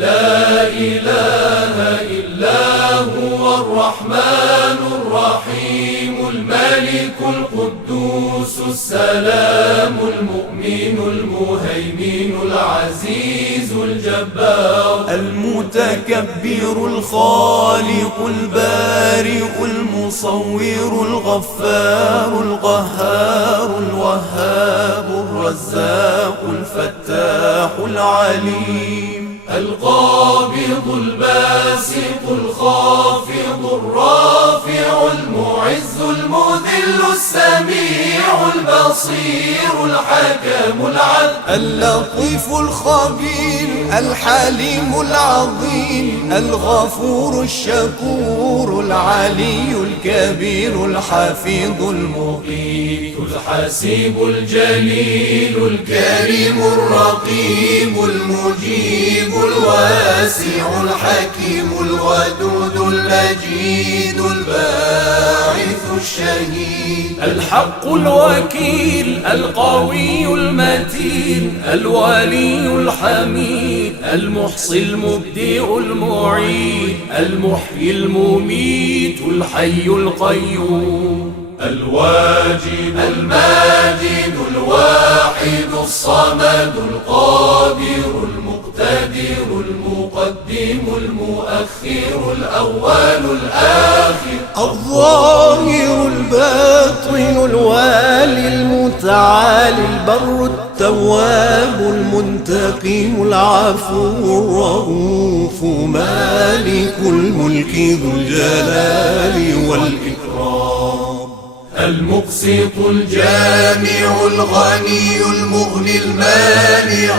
لا إله إلا هو الرحمن الرحيم الملك القدوس السلام المؤمن المهيمن العزيز الجبار المتكبر الخالق البارئ المصور الغفار القهار الوهاب الرزاق الفتاح العليم القابض الباسط الخافض الرافع المعز المذل السميع البصير الحكم العدل اللطيف الخبير الحليم العظيم الغفور الشكور العلي الكبير الحفيظ المقيت الحسيب الجليل الكريم الرقيب المجيب الواسع الحكيم الودود المجيد الباعث الشهيد الحق الوكيل القوي المتين الولي الحميد المحصي المبدئ المعيد المحيي المميت الحي القيوم الواجد الماجد الواحد الصمد القادر المقتدر المقدم المؤخر الأول الآخر الظاهر الباطن الوالي المتعالي البر التواب المنتقم العفو الرؤوف مالك الملك ذو الجلال والإكرام المقسط الجامع الغني المغني المانع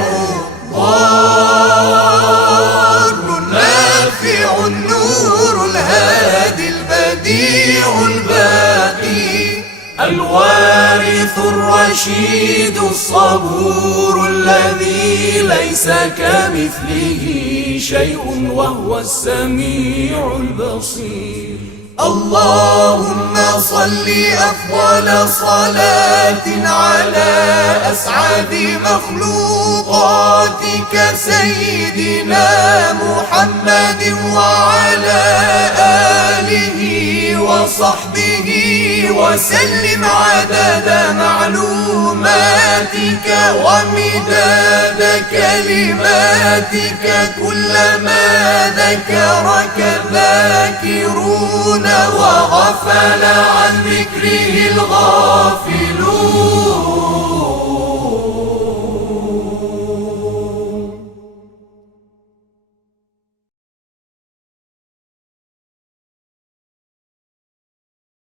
ضار النافع النور الهادي البديع الباقي الوارث الرشيد الصبور الذي ليس كمثله شيء وهو السميع البصير اللهم صل أفضل صلاة على أسعد مخلوقاتك سيدنا محمد وعلى آله وصحبه وسلم عدد معلوماتك ومداد كلماتك كلما ذكرك الذاكرون وغفل عن ذكره الغافلون